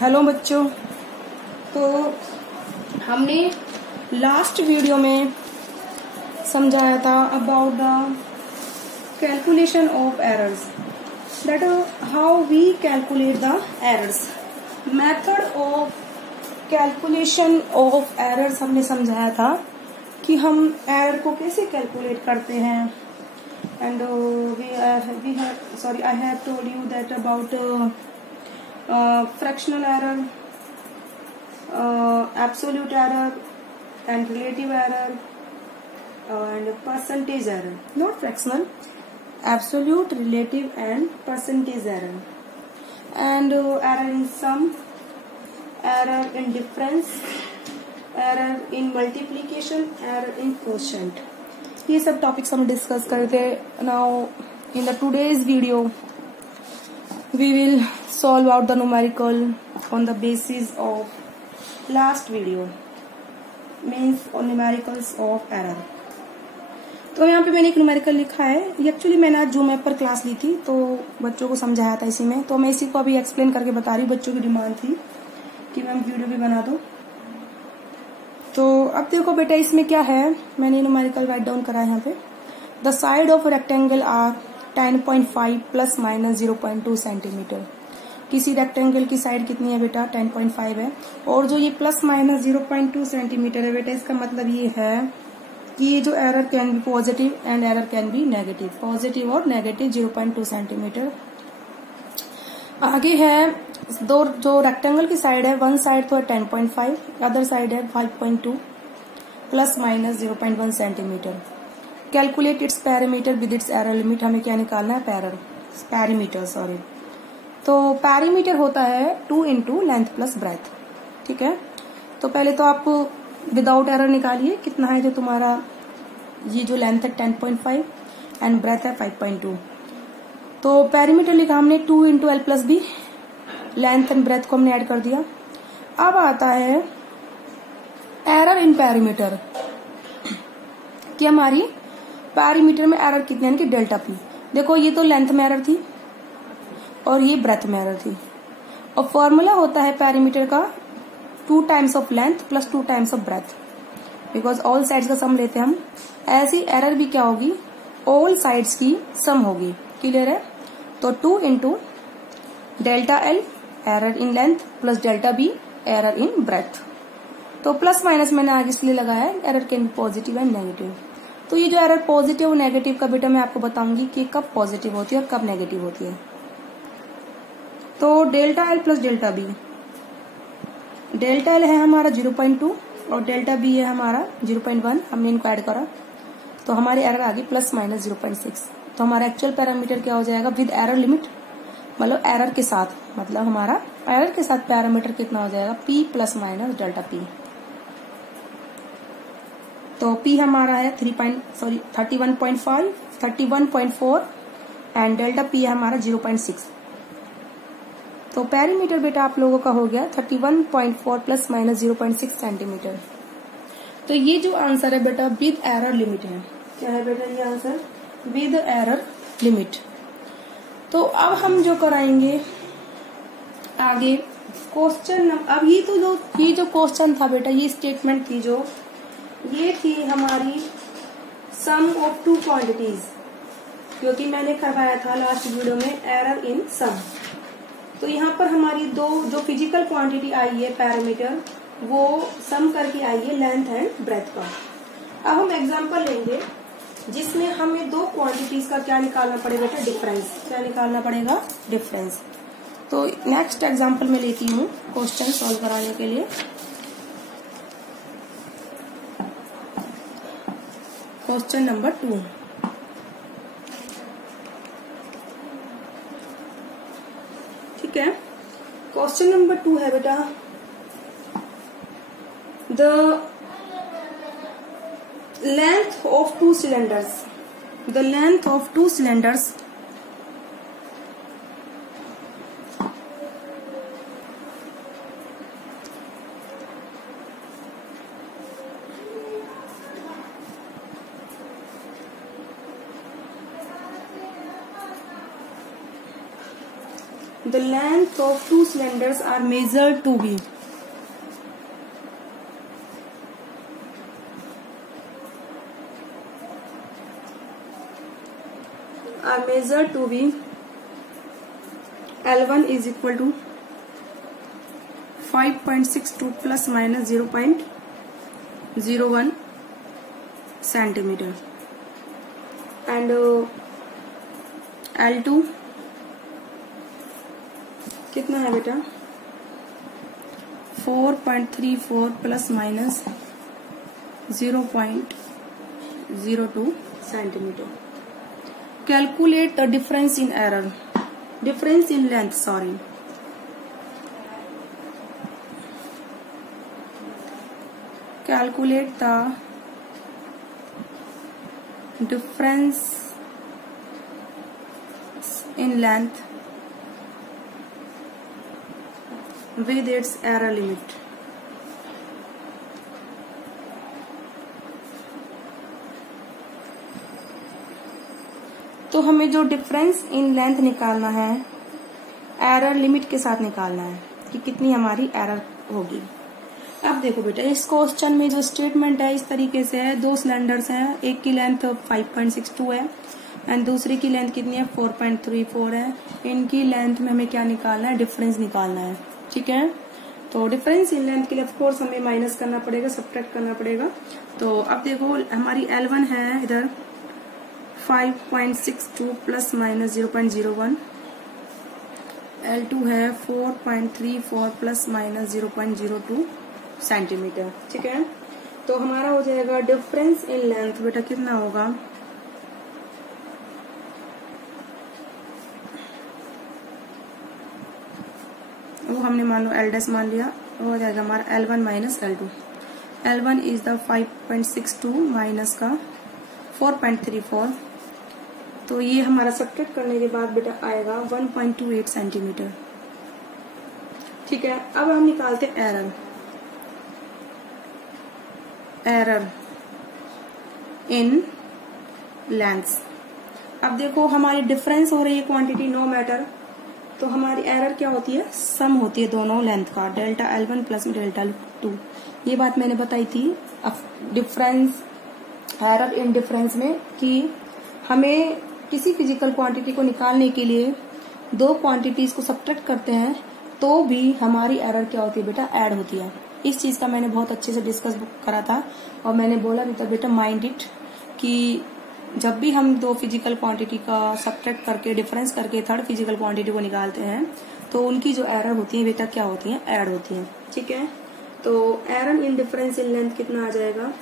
Hello बच्चों। तो हमने लास्ट वीडियो में समझाया था about the calculation of errors, that how we calculate the errors, method of calculation of errors. हमने समझाया था कि हम एरर को कैसे कैलकुलेट करते हैं। And I have told you that about fractional error, absolute error and relative error, and percentage error. Not fractional, absolute, relative and percentage error. And error in sum, error in difference, error in multiplication, error in quotient. ये सब topics हम discuss करते। Now in the today's video we will solve out the numerical on the basis of last video, means on numericals of error. तो यहाँ पे मैंने एक numerical लिखा है। ये एक्चुअली मैंने आज जूम ऐप पर क्लास ली थी तो बच्चों को समझाया था इसी में, तो मैं इसी को अभी एक्सप्लेन करके बता रही हूँ। बच्चों की डिमांड थी कि मैम वीडियो भी बना दो। तो अब देखो बेटा इसमें क्या है, मैंने न्यूमेरिकल राइट डाउन करा है यहाँ पे। The side of rectangle are 10.5 plus minus 0.2 centimetre. किसी रेक्टेंगल की साइड कितनी है बेटा? 10.5 है। और जो ये प्लस माइनस 0.2 सेंटीमीटर है बेटा, इसका मतलब ये है कि ये जो error can be positive and error can B negative. Positive और नेगेटिव 0.2 सेंटीमीटर। आगे है दो, जो रेक्टेंगल की साइड है, वन साइड तो है 10.5, अदर साइड है 5.2 plus minus 0.1 centimetre. Calculate its parameter with its error limit. हमें क्या निकालना है? Parameter sorry. तो पैरामीटर होता है 2 इंटू लेंथ प्लस ब्रेथ। ठीक है, तो पहले तो आप विदाउट एरर निकालिए कितना है। जो तुम्हारा ये जो लेंथ है 10.5 एंड ब्रेथ है 5.2। तो पैरामीटर लिखा हमने 2 into L plus B, length and breadth को हमने ऐड कर दिया। अब आता है एरर इन पैरामीटर कि हमारी पैरामीटर में एरर कितनी, यानी कि डेल्टा पी। देखो ये तो लेंथ में एरर थी और ये ब्रेथ में एरर थी। और फॉर्मूला होता है पैरामीटर का 2 times of length plus 2 times of breadth, because all sides का सम लेते हैं हम। ऐसी एरर भी क्या होगी? ऑल साइड्स की सम होगी। क्लियर है? तो 2 into delta L error in length plus delta B error in breadth. तो प्लस माइनस मैंने आगे इसलिए लगाया है, error can be positive and negative. तो ये जो एरर पॉजिटिव और नेगेटिव का बेटा मैं आपको बताऊंगी कि कब पॉजिटिव होती है और कब नेगेटिव होती है। तो delta L plus delta B, delta L है हमारा 0.2 और डेल्टा बी है हमारा 0.1। हमने इनको ऐड करा तो हमारी एरर आ गई प्लस माइनस 0.6। तो हमारा एक्चुअल पैरामीटर क्या हो जाएगा? विद एरर लिमिट, मतलब एरर के साथ, मतलब हमारा एरर के साथ पैरामीटर कितना हो जाएगा? P plus minus delta P. तो P हमारा है 31.4 एंड डेल्टा P है हमारा 0.6। तो पैरामीटर बेटा आप लोगों का हो गया 31.4 प्लस माइनस 0.6 सेंटीमीटर। तो ये जो आंसर है बेटा विद एरर लिमिट है। क्या है बेटा ये आंसर? With error limit. तो अब हम जो कराएंगे आगे क्वेश्चन। अब ये जो क्वेश्चन था बेटा, ये स्टेटमेंट थी जो ये थी हमारी सम ऑफ 2 क्वांटिटीज, क्योंकि मैंने करवाया था लास्ट वीडियो में एरर इन सम। तो यहाँ पर हमारी दो जो फिजिकल क्वांटिटी आई है पैरामीटर, वो सम करके आई है लेंथ एंड ब्रेथ का। अब हम एग्जांपल लेंगे जिसमें हमें 2 क्वांटिटीज का क्या निकालना पड़ेगा बेटा? डिफरेंस। क्या निकालना पड़ेगा? डिफरेंस। तो नेक्स्ट एग्जाम्पल में लेती हूँ क्वेश्चन सॉल्व कराने के लिए। Question number 2। ठीक है, क्वेश्चन नंबर 2 है बेटा the length of 2 cylinders. The length of 2 cylinders the length of two cylinders are measured to be, L1 is equal to 5.62 plus minus 0.01 centimeter, and L2 कितना है बेटा 4.34 plus minus 0.02 centimeter. Calculate the difference in length, sorry. Calculate the difference in length with its error limit. तो हमें जो difference in length निकालना है error limit के साथ निकालना है कि कितनी हमारी एरर होगी। अब देखो बेटा इस क्वेश्चन में जो स्टेटमेंट है इस तरीके से है, दो सिलेंडर्स हैं, एक की लेंथ 5.62 है एंड दूसरी की लेंथ कितनी है 4.34 है। इनकी लेंथ में हमें क्या निकालना है, डिफरेंस निकालना है। ठीक है, तो डिफरेंस इन लेंथ के लिए ऑफकोर्स हमें माइनस करना पड़ेगा, सब्ट्रैक्ट करना पड़ेगा। तो अब देखो हमारी L1 है इधर 5.62 प्लस माइनस 0.01, L2 है 4.34 प्लस माइनस 0.02 सेंटीमीटर। ठीक है, तो हमारा हो जाएगा डिफरेंस इन लेंथ बेटा कितना होगा, वो हमने मान लो L' मान लिया, वो हो जाएगा हमारा L1 minus L2। L1 is the 5.62 minus का 4.34, तो ये हमारा सब्ट्रैक्ट करने के बाद बेटा आएगा 1.28 सेंटीमीटर। ठीक है, अब हम निकालते हैं एरर इन लेंथ। अब देखो हमारी डिफरेंस हो रही है क्वांटिटी नो मैटर, तो हमारी एरर क्या होती है, सम होती है दोनों लेंथ का, delta L1 plus delta L2। ये बात मैंने बताई थी डिफरेंस एरर इन डिफरेंस में कि हमें किसी फिजिकल क्वांटिटी को निकालने के लिए दो क्वांटिटीज को सब्ट्रैक्ट करते हैं तो भी हमारी एरर क्या होती है बेटा, ऐड होती है। इस चीज का मैंने बहुत अच्छे से डिस्कस करा था और मैंने बोला भी था बेटा माइंड इट कि जब भी हम दो फिजिकल क्वांटिटी का सब्ट्रैक्ट करके डिफरेंस करके थर्ड फिजिकल क्वांटिटी को निकालते हैं तो उनकी जो एरर होती है बेटा क्या होती है, ऐड होती है। ठीक है, तो error in difference in length कितना आ जाएगा,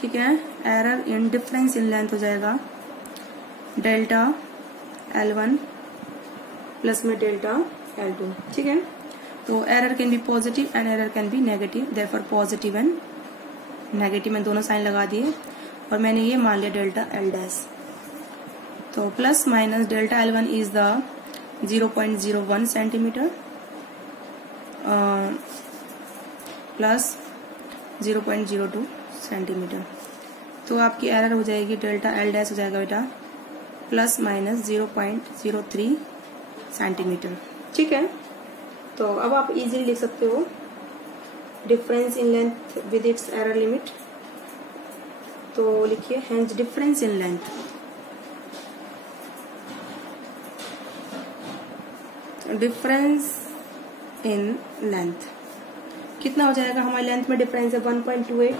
ठीक है, error in difference in length हो जाएगा डेल्टा L1 प्लस में डेल्टा L2। ठीक है, तो error can be positive and error can B negative, therefore positive and negative में दोनों साइन लगा दिए और मैंने ये मान लिया डेल्टा L'। तो plus minus delta L1 is the 0.01 centimetre plus 0.02 centimetre, तो आपकी एरर हो जाएगी डेल्टा L' हो जाएगा बेटा प्लस माइनस 0.03 सेंटीमीटर। ठीक है, तो अब आप इजीली लिख सकते हो difference in length with its error limit. तो लिखिए हेंस डिफरेंस इन लेंथ कितना हो जाएगा, हमारी लेंथ में डिफरेंस है 1.28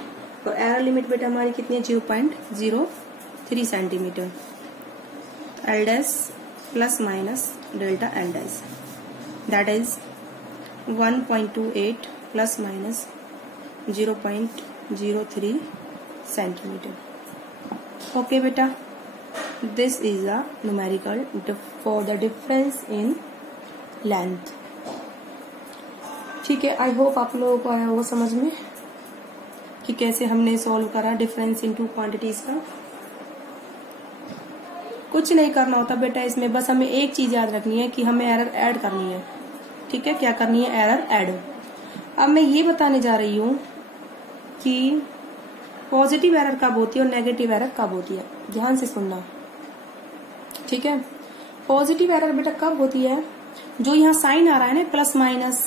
और एरर लिमिट बेटा हमारी कितनी है 0.03 centimetre. L' plus minus delta L' that is 1.28 plus minus 0.03 centimetre. Okay बेटा, this is a numerical for the difference in length. ठीक है, आई होप आप लोगों को आया होगा समझ में कि कैसे हमने सॉल्व करा डिफरेंस इन टू क्वांटिटीज का। कुछ नहीं करना होता बेटा इसमें, बस हमें एक चीज याद रखनी है कि हमें एरर ऐड करनी है। ठीक है, क्या करनी है, एरर ऐड। अब मैं ये बताने जा रही हूं कि पॉजिटिव एरर कब होती है और नेगेटिव एरर कब होती है, ध्यान से सुनना। ठीक है, पॉजिटिव एरर बेटा कब होती है, जो यहाँ साइन आ रहा है ना प्लस माइनस,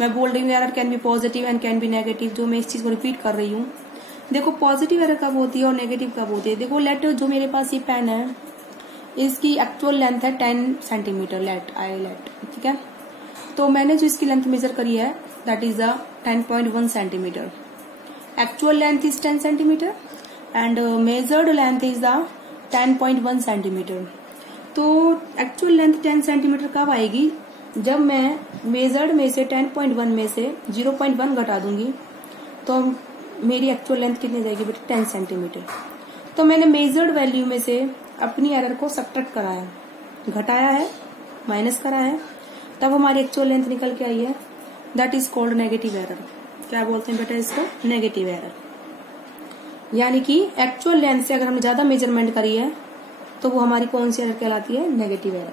मैं बोल रही हूँ error can be positive and can be negative, जो मैं इस चीज को रिपीट कर रही हूँ। देखो पॉजिटिव एरर कब होती है और नेगेटिव कब होती है। देखो लेट जो मेरे पास ये पेन है इसकी एक्चुअल लेंथ है 10 सेंटीमीटर, लेट, ठीक है। तो मैंने जो इसकी लेंथ मेजर करी है that is the 10.1 centimetre. Actual length is 10 centimetre and measured length is the 10.1 centimetre. तो एक्चुअल लेंथ 10 सेंटीमीटर कब आएगी, जब मैं मेजर्ड में से 10.1 में से 0.1 घटा दूंगी तो मेरी एक्चुअल लेंथ कितनी जाएगी बेटा 10 सेंटीमीटर। तो मैंने मेजर्ड वैल्यू में से अपनी एरर को सब्ट्रैक्ट कराया, घटाया है, माइनस करा है, तब हमारी एक्चुअल लेंथ निकल के आई है। That is called negative error. क्या बोलते हैं बेटा इसको, नेगेटिव एरर। यानी कि एक्चुअल लेंथ से अगर हमने ज्यादा मेजरमेंट करी है तो वो हमारी कौन सी एरर कहलाती है, नेगेटिव एरर।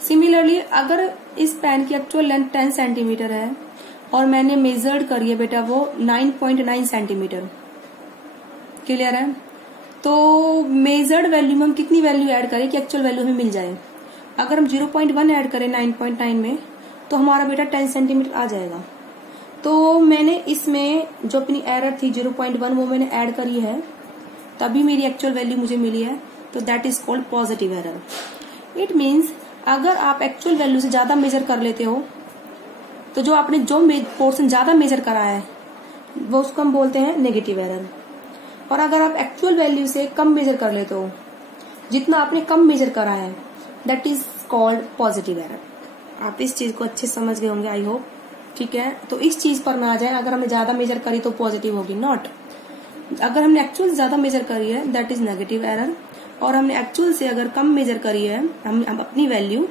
सिमिलरली अगर इस पेन की एक्चुअल लेंथ 10 सेंटीमीटर है और मैंने मेजर्ड करी है बेटा वो 9.9 सेंटीमीटर, क्लियर है। तो मेजर्ड वैल्यू में हम कितनी वैल्यू ऐड करें कि एक्चुअल वैल्यू हमें मिल जाए। अगर हम 0.1 ऐड करें 9.9 में तो हमारा बेटा 10 सेंटीमीटर आ जाएगा। तो मैंने इसमें जो अपनी एरर थी 0.1 वो मैंने ऐड करी है, तभी मेरी एक्चुअल वैल्यू मुझे मिली है। तो that is called positive error. It means अगर आप एक्चुअल वैल्यू से ज्यादा मेजर कर लेते हो तो जो आपने जो पोर्शन ज्यादा मेजर करा है वो उसको हम बोलते हैं नेगेटिव एरर। और अगर आप एक्चुअल वैल्यू से कम मेजर कर लेते हो, जितना आपने कम मेजर करा है, that is called positive error. आप इस चीज को अच्छे समझ गए होंगे आई होप, ठीक है। तो इस चीज पर ना आ जाए, अगर हमने ज्यादा मेजर करी तो पॉजिटिव होगी, नॉट। अगर हमने एक्चुअल ज्यादा मेजर करी है दैट इज नेगेटिव एरर, और हमने एक्चुअल से अगर कम मेजर करी है, हम अपनी वैल्यू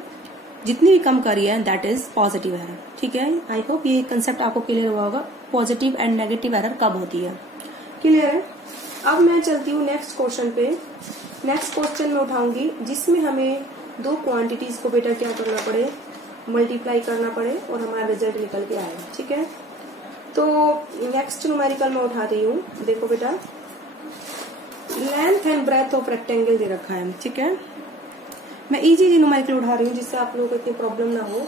जितनी भी कम करी है दैट इज पॉजिटिव एरर, ठीक है। आई होप ये कंसेप्ट आपको क्लियर हुआ होगा, पॉजिटिव एंड नेगेटिव एरर कब होती है, क्लियर है। अब मैं चलती हूँ नेक्स्ट क्वेश्चन पे। नेक्स्ट क्वेश्चन में उठाऊंगी जिसमें हमें दो क्वांटिटीज को बेटा क्या करना पड़े, मल्टीप्लाई करना पड़े और हमारा रिजल्ट निकल के आए, ठीक है। तो नेक्स्ट न्यूमेरिकल में उठा रही हूँ। देखो बेटा length and breadth of rectangle दे रखा है, ठीक है। मैं इजी न्यूमेरिकल उठा रही हूँ जिससे आप लोगों को इतनी प्रॉब्लम ना हो,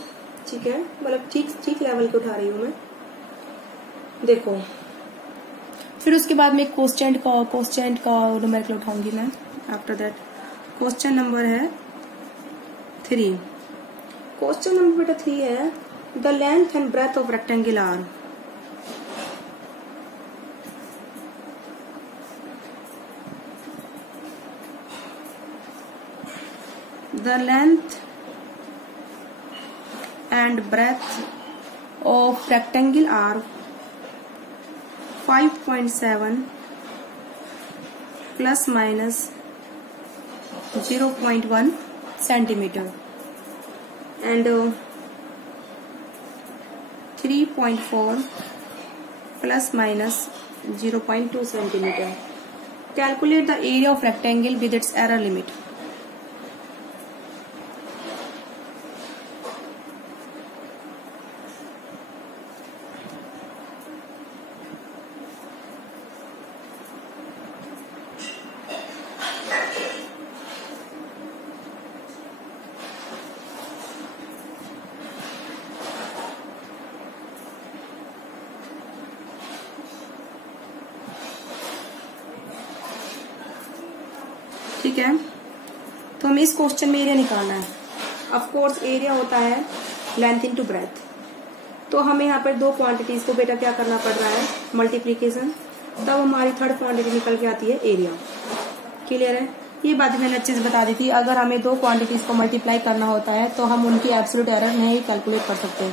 ठीक है। मतलब ठीक लेवल के उठा रही हूँ मैं। देखो फिर उसके बाद में क्वेश्चन का न्यूमेरिकल उठाऊंगी मैं। आफ्टर दैट क्वेश्चन नंबर है 3। क्वेश्चन नंबर बेटा 3 है the length and breadth of rectangle are. The length and breadth of rectangle are 5.7 plus minus 0.1 centimeter and 3.4 plus minus 0.2 centimeter. Calculate the area of rectangle with its error limit. ठीक है, तो हमें इस question में area निकालना है। Of course area होता है लेंथ इनटू ब्रेथ। तो हमें यहाँ पर दो क्वांटिटीज को बेटा क्या करना पड़ रहा है, मल्टीप्लीकेशन, तब हमारी थर्ड क्वांटिटी निकल के आती है एरिया, क्लियर है। ये बात मैंने अच्छे से बता दी थी। अगर हमें दो क्वांटिटीज को मल्टीप्लाई करना होता है तो हम उनकी एब्सोल्यूट एरर नहीं कैलकुलेट कर सकते,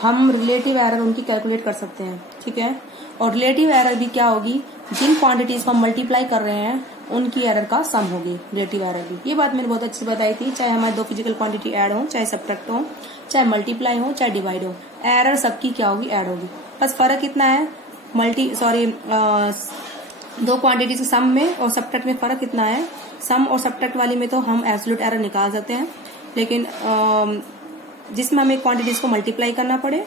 हम रिलेटिव एरर उनकी कैलकुलेट कर सकते हैं, ठीक है। और रिलेटिव एरर भी क्या होगी, जिन क्वांटिटीज को हम मल्टीप्लाई कर रहे हैं उनकी एरर का सम होगी रिलेटिव एरर भी। ये बात मैंने बहुत अच्छी से बताई थी। चाहे हमारे दो फिजिकल क्वांटिटी ऐड हो, चाहे सब्ट्रैक्ट हो, चाहे मल्टीप्लाई हो, चाहे डिवाइड हो, एरर सबकी क्या होगी, ऐड होगी। बस फर्क कितना है, दो क्वांटिटीज के सम में और सब्ट्रैक्ट में फर्क कितना है। सम और सब्ट्रैक्ट वाली में तो हम एब्सोल्यूट एरर निकाल सकते हैं, लेकिन जिसमें हमें क्वांटिटीज को मल्टीप्लाई करना पड़े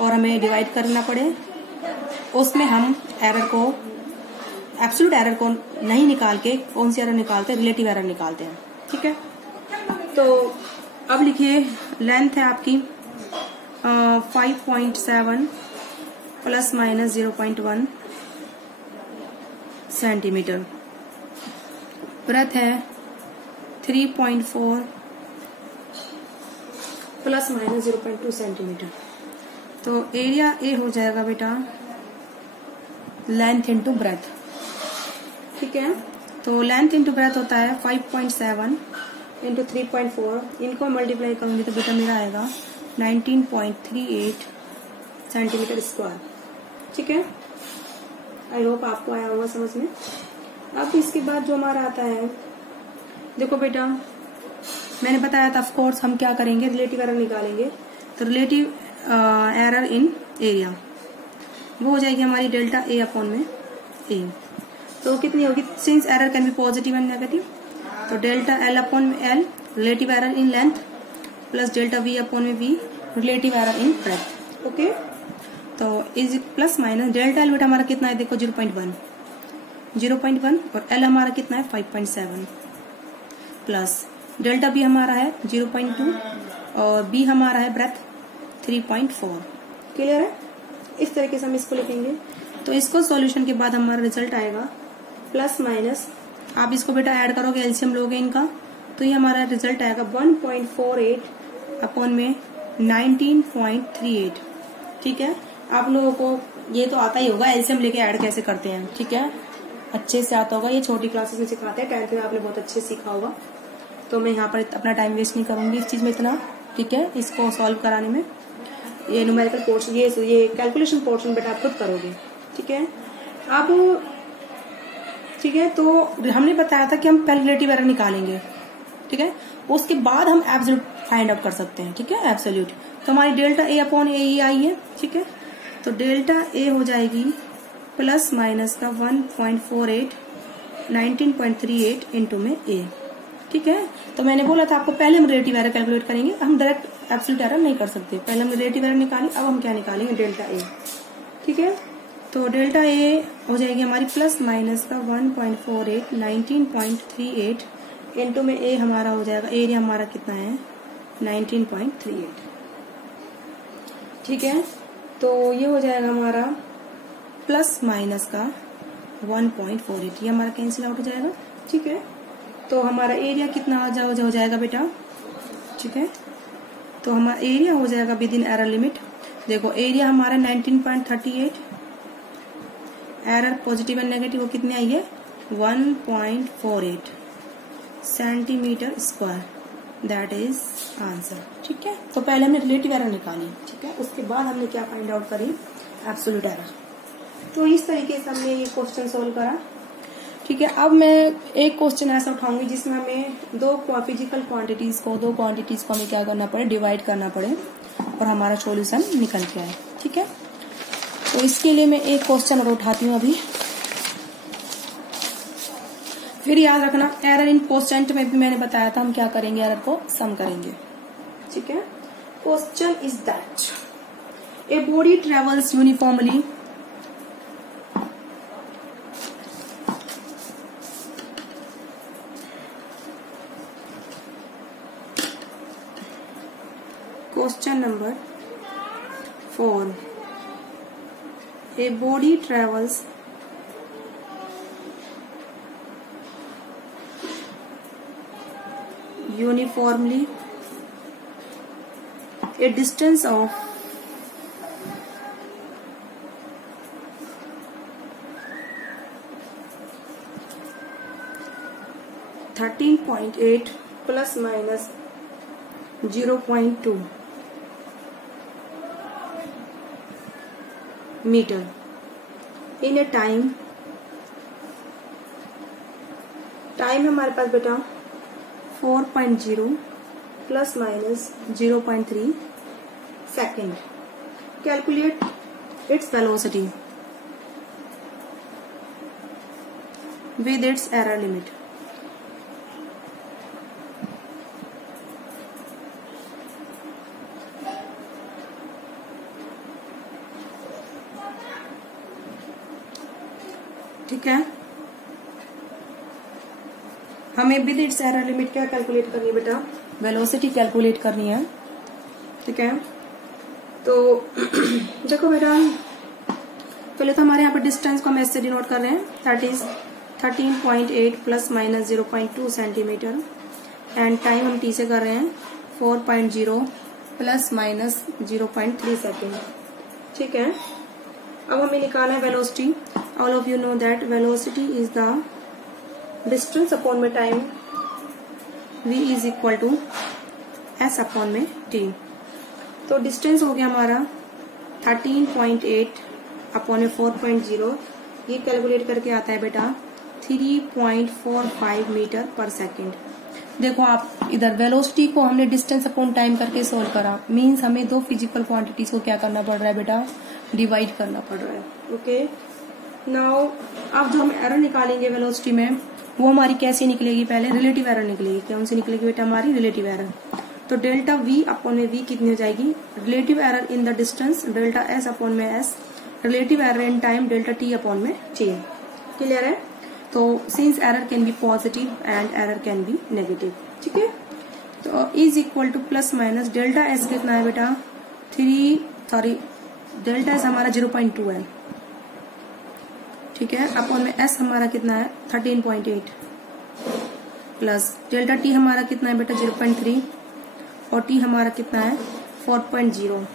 और हमें डिवाइड करना पड़े, उसमें हम एरर को, एब्सोल्यूट एरर को नहीं निकाल के कौन सी एरर निकालते हैं, रिलेटिव एरर निकालते हैं, ठीक है। तो अब लिखिए लेंथ है आपकी 5.7 प्लस माइनस 0.1 सेंटीमीटर। ब्रेथ है 3.4 प्लस माइनस 0.2 सेंटीमीटर। तो एरिया ए हो जाएगा बेटा लेंथ इंटू ब्रेथ। ठीक है, तो लेंथ इंटू ब्रेथ होता है 5.7 इंटू 3.4। इनको मल्टीप्लाई करूंगी तो बेटा मेरा आएगा 19.38 सेंटीमीटर स्क्वायर। ठीक है, आई होप आपको आया होगा समझ में। अब इसके बाद जो हमारा आता है, देखो बेटा मैंने बताया था ऑफ कोर्स हम क्या करेंगे, रिलेटिव एरर निकालेंगे। तो रिलेटिव एरर इन एरिया वो हो जाएगी हमारी डेल्टा ए अपॉन में ए। तो कितनी होगी, since error can be positive and negative, तो डेल्टा एल अपॉन में L relative error in length plus delta V upon में V relative error in breadth. Okay, तो is plus minus delta L बेटा हमारा कितना है, देखो 0.1 और एल हमारा कितना है 5.7 प्लस डेल्टा बी हमारा है 0.2 और बी हमारा है ब्रेथ 3.4। क्लियर है, इस तरीके से हम इसको लिखेंगे। तो इसको सॉल्यूशन के बाद हमारा रिजल्ट आएगा प्लस माइनस, आप इसको बेटा ऐड करोगे एलसीएम लोगे इनका, तो ये हमारा रिजल्ट आएगा 1.48 अपॉन में 19.38। ठीक है, आप लोगों को ये तो आता ही होगा एलसीएम लेके ऐड कैसे करते हैं। ठीक है, अच्छे से आता होगा, ये छोटी क्लासेस में सिखाते हैं, 10th में आपने बहुत अच्छे से सीखा होगा। तो मैं यहाँ पर अपना टाइम वेस्ट नहीं करूंगी इस चीज में इतना। ठीक है, इसको सॉल्व कराने में ये न्यूमेरिकल पोर्शन, ये कैलकुलेशन पोर्शन बेटा आप खुद करोगे। ठीक है, अब ठीक है, तो हमने बताया था कि हम पहले रिलेटिव एरर निकालेंगे। ठीक है, उसके बाद हम एब्सोल्यूट फाइंड आउट कर सकते हैं। ठीक है, एब्सोल्यूट। तो हमारी डेल्टा ए अपॉन ए ही आई है। ठीक है, तो डेल्टा ए हो जाएगी प्लस माइनस का 1.48 19.38 इंटू में ए। ठीक है, तो मैंने बोला था आपको पहले हम रिलेटिव एरर कैलकुलेट करेंगे, हम डायरेक्ट एब्सोल्यूट एरर नहीं कर सकते। पहले हम रिलेटिव एरर निकाली, अब हम क्या निकालेंगे, डेल्टा ए। ठीक है, तो डेल्टा ए हो जाएगी हमारी प्लस माइनस का 1.48 19.38 इंटू में ए हमारा हो जाएगा, एरिया हमारा कितना है 19.38। ठीक है, तो ये हो जाएगा हमारा प्लस माइनस का 1.48, ये हमारा कैंसिल आउट हो जाएगा। ठीक है, तो हमारा एरिया कितना हो जाएगा बेटा। ठीक है, तो हमारा एरिया हो जाएगा विद इन एरर लिमिट। देखो एरिया हमारा 19.38, एरर पॉजिटिव एंड नेगेटिव वो कितनी आई है 1.48 centimetre square, that is answer. ठीक है, तो पहले हमने रिलेटिव एरर निकाली। ठीक है, उसके बाद हमने क्या फाइंड आउट करी, एब्सोल्यूट एरर। तो इस तरीके से हमने ये क्वेश्चन सोल्व करा। ठीक है, अब मैं एक क्वेश्चन ऐसा उठाऊंगी जिसमें हमें दो फिजिकल क्वांटिटीज को हमें क्या करना पड़े, डिवाइड करना पड़े और हमारा सॉल्यूशन निकल के आए। ठीक है, तो इसके लिए मैं एक क्वेश्चन और उठाती हूँ अभी। फिर याद रखना एरर इन कोसेंट में भी मैंने बताया था हम क्या करेंगे, एरर को सम करेंगे। ठीक है, question is that a body travels uniformly Question number 4. A body travels uniformly a distance of 13.8 plus minus 0.2 meter in a time हमारे पास बेटा 4.0 plus minus 0.3 second. Calculate its velocity with its error limit. ठीक है, हमें with its error limit क्या calculate करनी है बेटा, velocity calculate करनी है, ठीक है। तो देखो बेटा, पहले तो हमारे यहाँ पर डिस्टेंस को हम ऐसे डिनोट कर रहे हैं, that is 13.8 plus minus 0.2 centimetre, and time हम टी से कर रहे हैं 4.0 प्लस माइनस 0.3 सेकेंड, ठीक है। अब हमें निकालना है velocity. All of you know that velocity is the distance upon में time, v is equal to s upon में t। तो डिस्टेंस हो गया हमारा 13.8 अपॉन में 4.0, ये कैलकुलेट करके आता है बेटा 3.45 मीटर पर सेकेंड। देखो आप इधर वेलोसिटी को हमने डिस्टेंस अपॉन टाइम करके सोल्व करा, मीन्स हमें दो फिजिकल क्वांटिटीज को क्या करना पड़ रहा है बेटा, डिवाइड करना पड़ रहा है, ओके। नाउ अब जो हम एरर निकालेंगे वेलोसिटी में, वो हमारी कैसी निकलेगी, पहले रिलेटिव एरर निकलेगी। कौन सी निकलेगी बेटा, हमारी रिलेटिव एरर। तो डेल्टा v अपॉन में v कितनी हो जाएगी, relative error in the distance delta s upon में s, relative error in time delta t upon में t। क्लियर है। तो since error can be positive and error can B negative, ठीक है। तो is equal two plus minus delta s कितना है बेटा, डेल्टा s हमारा 0.2 है, ठीक है, अपॉन में s हमारा कितना है 13.8, प्लस डेल्टा t हमारा कितना है बेटा 0.3, और t हमारा कितना है 4.0,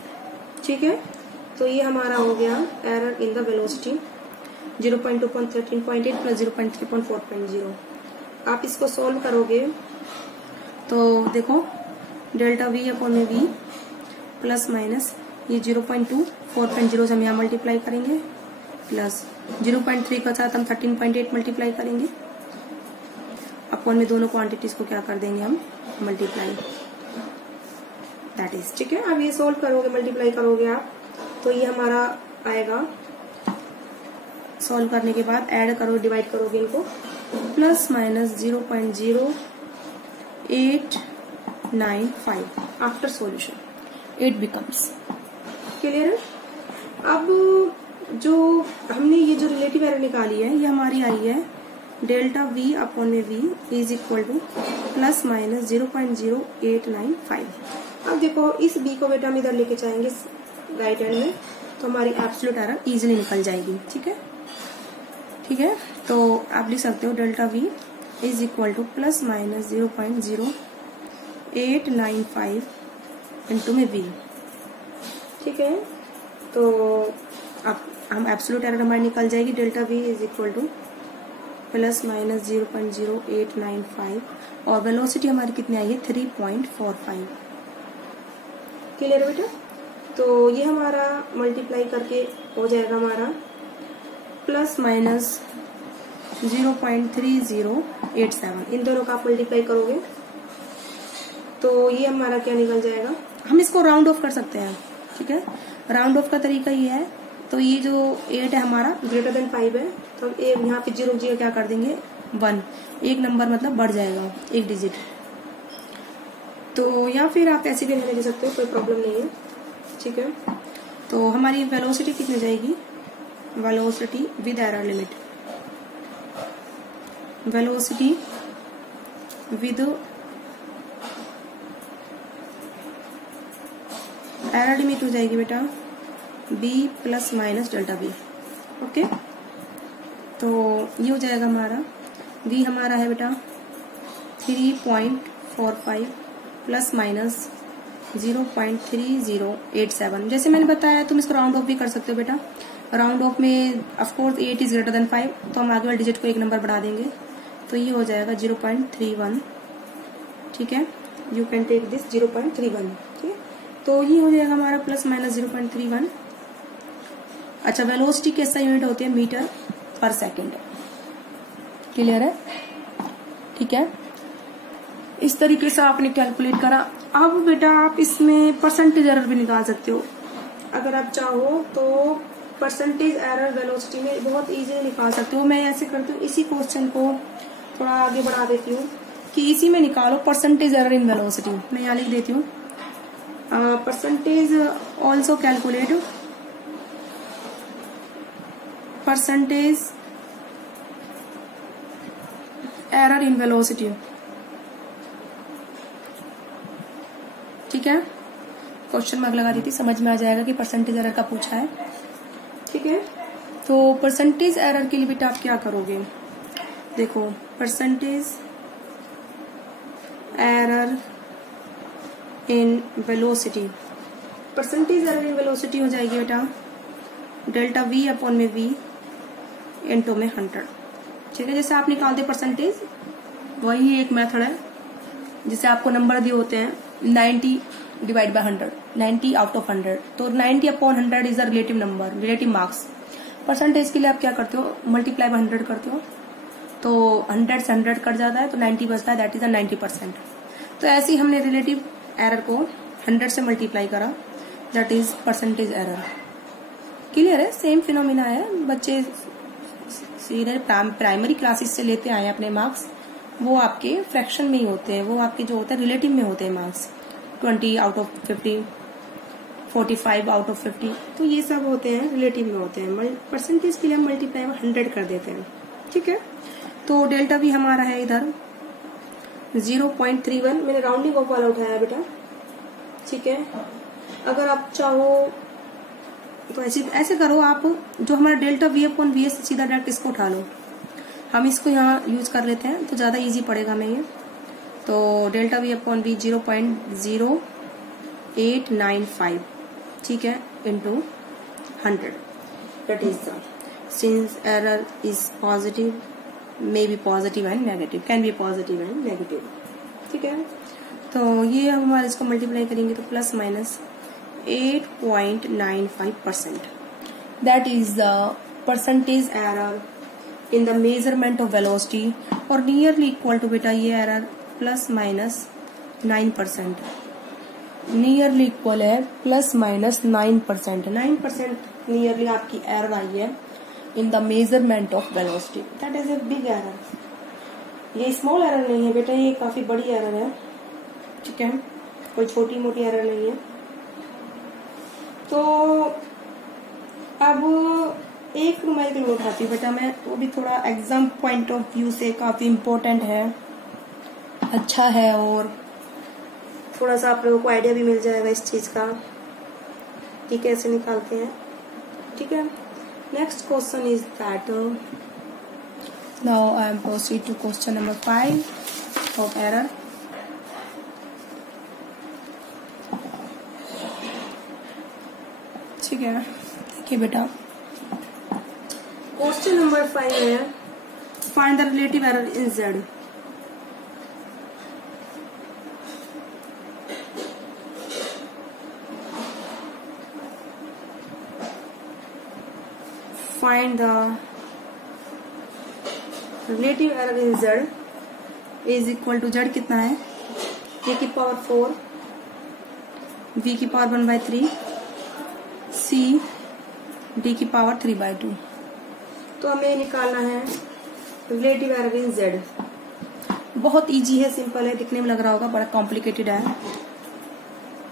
ठीक है। तो ये हमारा हो गया error in the velocity 0.2 upon 13.8 plus 0.3 upon 4.0। आप इसको सॉल्व करोगे तो देखो डेल्टा v अपॉन में v प्लस माइनस ये 0.2 4.0 से हम यहाँ मल्टीप्लाई करेंगे, प्लस 0.3 के साथ हम 13.8 मल्टीप्लाई करेंगे, अपॉन में दोनों क्वांटिटीज को क्या कर देंगे हम मल्टीप्लाई, दैट इज, ठीक है। अब ये सोल्व करोगे, मल्टीप्लाई करोगे आप, तो ये हमारा आएगा, सॉल्व करने के बाद ऐड करो, डिवाइड करोगे इनको, plus minus 0.0895 after solution it becomes. Clear है। अब जो हमने ये जो रिलेटिव एरर निकाली है, ये हमारी आई है डेल्टा v अपॉन में v is equal two plus minus 0.0895। अब देखो इस b को बेटा हम इधर लेके जाएंगे राइट हैंड में, तो हमारी एब्सोल्यूट एरर इजीली निकल जाएगी, ठीक है, ठीक है। तो आप लिख सकते हो delta v is equal two plus minus 0.0895 into में v, ठीक है। तो अब हम एब्सोल्यूट एरर हमारी निकल जाएगी, delta v is equal two plus minus 0.0895, और वेलोसिटी हमारी कितनी आई है 3.45। क्लियर है बेटा। तो ये हमारा मल्टीप्लाई करके हो जाएगा हमारा प्लस माइनस 0.3087, इन दोनों का आप मल्टीप्लाई करोगे तो ये हमारा क्या निकल जाएगा। हम इसको राउंड ऑफ कर सकते हैं, ठीक है, राउंड ऑफ का तरीका ये है। तो ये जो 8 है हमारा ग्रेटर देन 5 है, तो हम यहाँ पे 0 0 क्या कर देंगे 1, एक नंबर मतलब बढ़ जाएगा एक डिजिट। तो या फिर आप ऐसे भी रहने दे सकते हो, कोई प्रॉब्लम नहीं है, ठीक है। तो हमारी वेलोसिटी कितनी जाएगी, velocity with error limit, velocity with error limit हो जाएगी बेटा b plus minus delta b, okay. तो ये हो जाएगा हमारा v हमारा है बेटा 3.45 प्लस माइनस 0.3087। जैसे मैंने बताया तुम इसको राउंड ऑफ भी कर सकते हो बेटा, राउंड ऑफ में ऑफकोर्स 8 इज ग्रेटर देन 5, तो हम आगे वाले डिजिट को एक नंबर बढ़ा देंगे, तो ये हो जाएगा 0.31, ठीक है, यू कैन टेक दिस 0.31, ठीक है। तो ये हो जाएगा हमारा प्लस माइनस 0.31। अच्छा, वेलोसिटी कैसा यूनिट होती है, मीटर पर सेकेंड। क्लियर है, ठीक है। इस तरीके से आपने कैलकुलेट करा। अब बेटा आप इसमें परसेंटेज एरर भी निकाल सकते हो, अगर आप चाहो तो परसेंटेज एरर वेलोसिटी में बहुत इजीली निकाल सकते हो। मैं ऐसे करती हूँ, इसी क्वेश्चन को थोड़ा आगे बढ़ा देती हूँ कि इसी में निकालो परसेंटेज एरर इन वेलोसिटी। मैं यहाँ लिख देती हूँ percentage also calculate percentage error in velocity ठीक है, क्वेश्चन मार्क लगा दी थी, समझ में आ जाएगा कि परसेंटेज एरर का पूछा है। ठीक है, तो परसेंटेज एरर के लिए बेटा आप क्या करोगे, देखो percentage error in velocity, percentage error in velocity हो जाएगी बेटा डेल्टा वी अपॉन में वी इनटू में 100। ठीक है, जैसे आप निकालते परसेंटेज, वही एक मेथड है जिसे आपको नंबर दिए होते हैं 90 डिवाइड बाय 100, 90 आउट ऑफ 100, तो 90 upon 100 is a relative number, relative marks. Percentage के लिए आप क्या करते हो, मल्टीप्लाई बाय 100 करते हो, तो 100 से 100 कट जाता है तो 90 बचता है, दैट इज अ 90%। तो ऐसे ही हमने रिलेटिव एरर को 100 से मल्टीप्लाई करा, that is percentage error. Clear है, सेम फिनोमिना है, बच्चे सीधे प्राइमरी क्लासेस से लेते आए अपने मार्क्स, वो आपके फ्रैक्शन में ही होते हैं, वो आपके जो होते हैं रिलेटिव में होते हैं marks, 20 out of 50, 45 out of 50, तो ये सब होते हैं रिलेटिव में होते हैं। परसेंटेज के लिए हम मल्टीप्लाई 100 कर देते हैं। ठीक है, तो डेल्टा भी हमारा है इधर 0.31, मैंने राउंडिंग ऑफ वाला उठाया बेटा। ठीक है, अगर आप चाहो तो ऐसे करो, आप जो हमारा delta V upon V S सीधा डायरेक्ट इसको उठा लो, हम इसको यहाँ यूज कर लेते हैं तो ज्यादा इजी पड़ेगा हमें ये। तो डेल्टा वी अपॉन वी 0.0895, ठीक है, into 100, that is the, since error is positive, may be positive and negative, can be positive and negative. ठीक है, तो ये हम हमारे इसको मल्टीप्लाई करेंगे तो plus minus 8.95%, that is the percentage error in the measurement of velocity, और नियरली इक्वल टू बेटा ये error plus minus 9%, nearly equal है प्लस माइनस 9%, 9% नियरली आपकी एरर आई है in the measurement of velocity, that is a big error. ये small error नहीं है बेटा, ये काफी बड़ी एरर है। ठीक है, कोई छोटी मोटी एरर नहीं है। तो अब एक न्यूमेरिकल उठाती हूँ बेटा मैं, वो भी थोड़ा एग्जाम पॉइंट ऑफ व्यू से काफी इम्पोर्टेंट है, अच्छा है, और थोड़ा सा आप लोगों को आइडिया भी मिल जाएगा इस चीज का कि कैसे निकालते हैं। ठीक है, next question is that, now I am proceed to question number 5 of error. ठीक है, देखिए बेटा क्वेश्चन नंबर 5 है, find the relative error in Z. Find the relative error in Z is equal to, Z कितना है, ए की power 4, B की पावर 1/3, सी डी की पावर 3/2। तो हमें निकालना है रिलेटिव एरर इन जेड। बहुत इजी है, सिंपल है, दिखने में लग रहा होगा बड़ा कॉम्प्लिकेटेड है।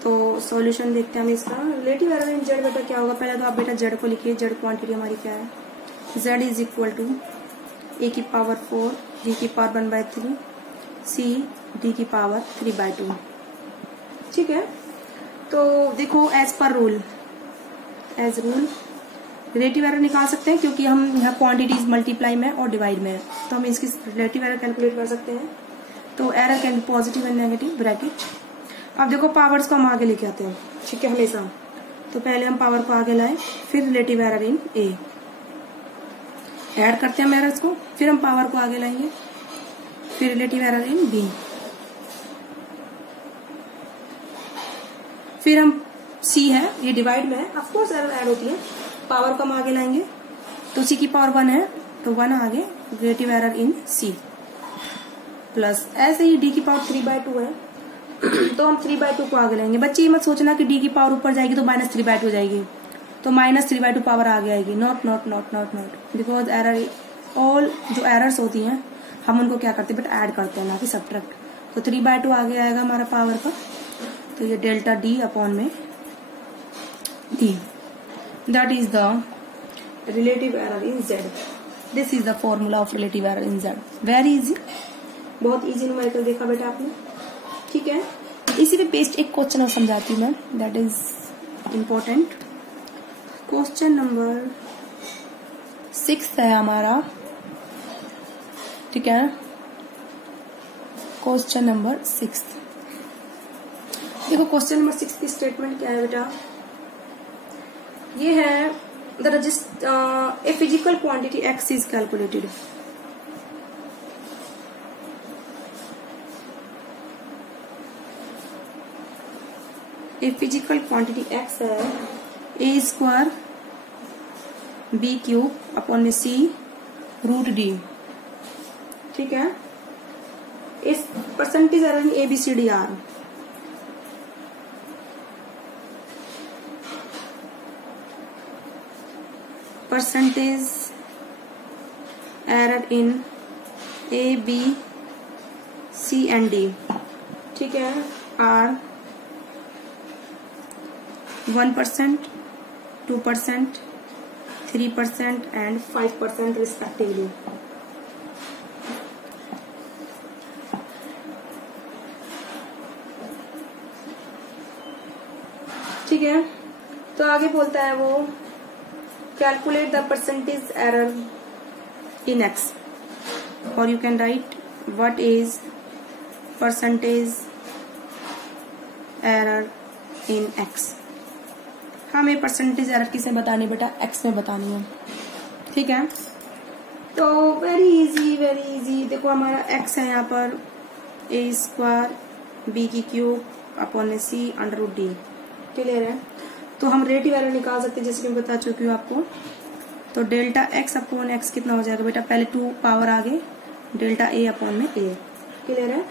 तो सॉल्यूशन देखते हैं हम इसका। रिलेटिव एरर इन जेड बेटा क्या होगा, पहले तो आप बेटा जेड को लिखिए, जेड क्वांटिटी हमारी क्या है, Z is equal to A की पावर 4, बी की पावर 1/3, सी डी की पावर 3/2। ठीक है, तो देखो as per rule, as rule relative error निकाल सकते हैं, क्योंकि हम यहाँ क्वांटिटीज मल्टीप्लाई में और डिवाइड में है, तो हम इसकी रिलेटिव एरर कैलकुलेट कर सकते हैं। तो error can be positive and negative bracket. अब देखो पावर्स को हम आगे लेके आते हैं, ठीक है, हमेशा। तो पहले हम पावर को आगे लाए, फिर रिलेटिव एरर इन ए ऐड करते हैं हम एरर्स को, फिर हम पावर को आगे लाएंगे, फिर रिलेटिव एरर इन बी, फिर हम सी है ये डिवाइड में है, ऑफकोर्स एरर ऐड होती है, पावर को हम आगे लाएंगे, तो सी की पावर 1 है तो 1 आगे, relative error in C, plus ऐसे ही डी की पावर 3/2 है तो हम 3/2 को आगे लाएंगे। बच्चे ये मत सोचना कि डी की पावर ऊपर जाएगी तो -3/2 जाएगी, तो -3/2 पावर आगे आएगी, not not not not not, because error, all जो एरर्स होती हैं हम उनको क्या करते हैं बट ऐड करते हैं, ना कि सब्ट्रैक्ट। तो 3/2 आगे आएगा हमारा पावर का, तो ये डेल्टा डी अपॉन में D, that is the relative error in Z. This is the formula of relative error in Z. Very easy, बहुत इजी न्यूमेरिकल देखा बेटा आपने। ठीक है, इसी पे बेस्ड एक क्वेश्चन और समझाती हूँ मैं, that is important. Question number 6 है हमारा, ठीक है। क्वेश्चन नंबर 6, देखो क्वेश्चन नंबर 6 की स्टेटमेंट क्या है बेटा, ये है the register a physical quantity x is calculated. A physical quantity x है a square b cube upon में c रूट d, ठीक है। इस percentage error A B C D are, percentage error in A, B, C and D, ठीक है, are 1%, 2%, 3% and 5% respectively। ठीक है, तो आगे बोलता है वो calculate the percentage error in x, or you can write what is percentage error in x। हमें परसेंटेज एरर किसे बतानी बेटा, x में बतानी है, ठीक है। तो वेरी इजी, देखो हमारा x है यहाँ पर a स्क्वायर b की क्यूब अपॉन में c under root d, clear है। तो हम रिलेटिव एरर निकाल सकते हैं, जैसे कि मैं बता चुकी हूँ आपको। तो डेल्टा x अपॉन x कितना हो जाएगा बेटा, पहले 2 पावर आगे डेल्टा a अपॉन में a, क्लियर है,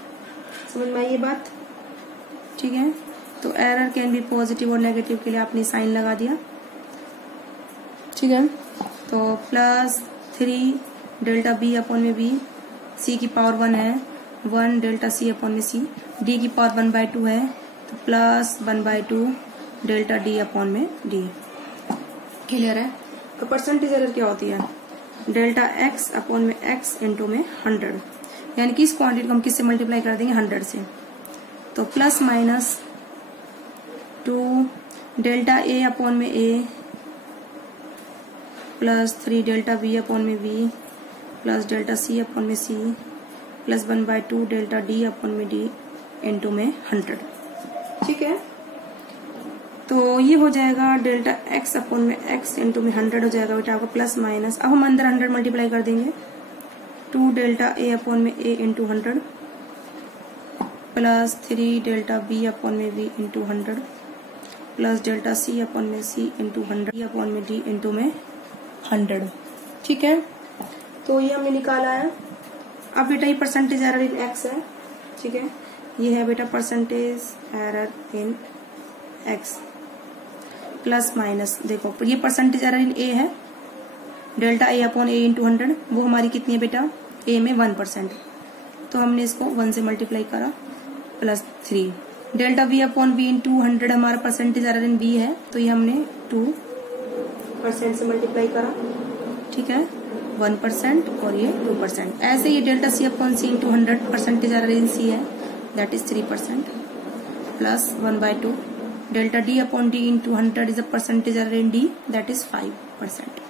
समझ में आई ये बात, ठीक है। तो एरर कैन बी पॉजिटिव और नेगेटिव के लिए आपने साइन लगा दिया, ठीक है। तो +3 डेल्टा b अपॉन में b, c की पावर 1 है, 1 डेल्टा c अपॉन में c, d की पावर 1/2 है, तो +1/2 डेल्टा डी अपॉन में डी, क्लियर है। तो परसेंटेज एरर क्या होती है, डेल्टा एक्स अपॉन में एक्स इंटू में 100, यानी कि इस क्वांटिटी को हम किससे मल्टीप्लाई कर देंगे, 100 से। तो +-2 डेल्टा ए अपॉन में ए +3 डेल्टा बी अपॉन में B plus delta C upon में सी +1/2 डेल्टा डी अपॉन में डी इंटू में 100, ठीक है। तो ये हो जाएगा डेल्टा x अपॉन में x इंटू में 100 हो जाएगा बेटा आपको, प्लस माइनस, अब हम अंदर 100 मल्टीप्लाई कर देंगे, 2 डेल्टा a अपॉन में a into 100 +3 delta b upon में b into 100 plus delta c upon में c इंटू 100 अपॉन में d इंटू में 100, ठीक है। तो ये हमने निकाला है। अब बेटा ये परसेंटेज एरर इन x है, ठीक है, ये है बेटा percentage error in x plus minus, देखो ये परसेंटेज एरर इन a है, delta a upon a into 100, वो हमारी कितनी है बेटा, a में 1%, तो हमने इसको 1 से मल्टीप्लाई करा, +3 delta b upon b into 100 हमारा परसेंटेज एरर इन b है, तो ये हमने 2% से मल्टीप्लाई करा, ठीक है, 1% और ये 2%। ऐसे ये delta c upon c into 100 percentage error इन c है, that is 3% plus 1/2 delta d upon d into 100 is a percentage error in d, that is 5%,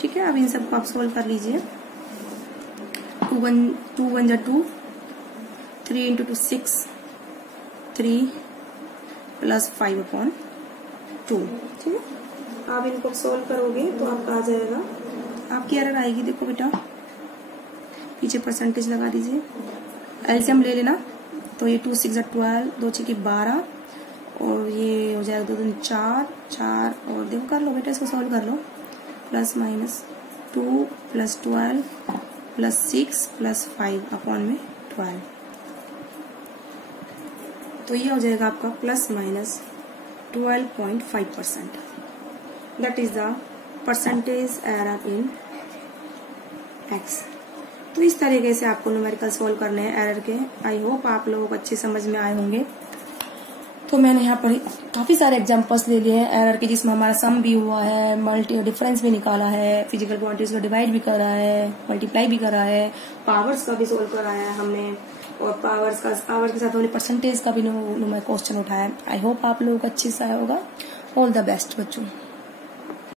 ठीक है। अब इन सबको आप सोल्व कर लीजिए, 2 1 जा 2, 3 इंटू 2 6, 3 प्लस 5/2, ठीक है। आप इनको सोल्व करोगे तो आपका आ जाएगा, आपकी एरर आएगी, देखो बेटा पीछे परसेंटेज लगा दीजिए, एलसीएम ले लेना, तो ये 2 6 12, 2 6 12 और ये हो जाएगा 2 2 4 4 और देखो कर लो बेटा, इसको सॉल्व कर लो, plus minus 2 plus 12 plus 6 plus 5 upon में 12, तो ये हो जाएगा आपका plus minus 12.5%, that is the percentage error in x। तो इस तरीके से आपको न्यूमेरिकल सॉल्व करने हैं एरर के। आई होप आप लोगों को अच्छे समझ में आए होंगे। तो मैंने यहाँ पर काफी सारे एग्जांपल्स ले लिए हैं एरर के, जिसमें हमारा सम भी हुआ है, मल्टी डिफरेंस भी निकाला है, फिजिकल क्वांटिटीज को डिवाइड भी करा है, मल्टीप्लाई भी करा है, पावर्स का भी सोल्व कराया है हमने, और पावर के साथ हमने परसेंटेज का भी क्वेश्चन उठाया। आई होप आप लोगों को अच्छे से आया होगा। ऑल द बेस्ट बच्चों।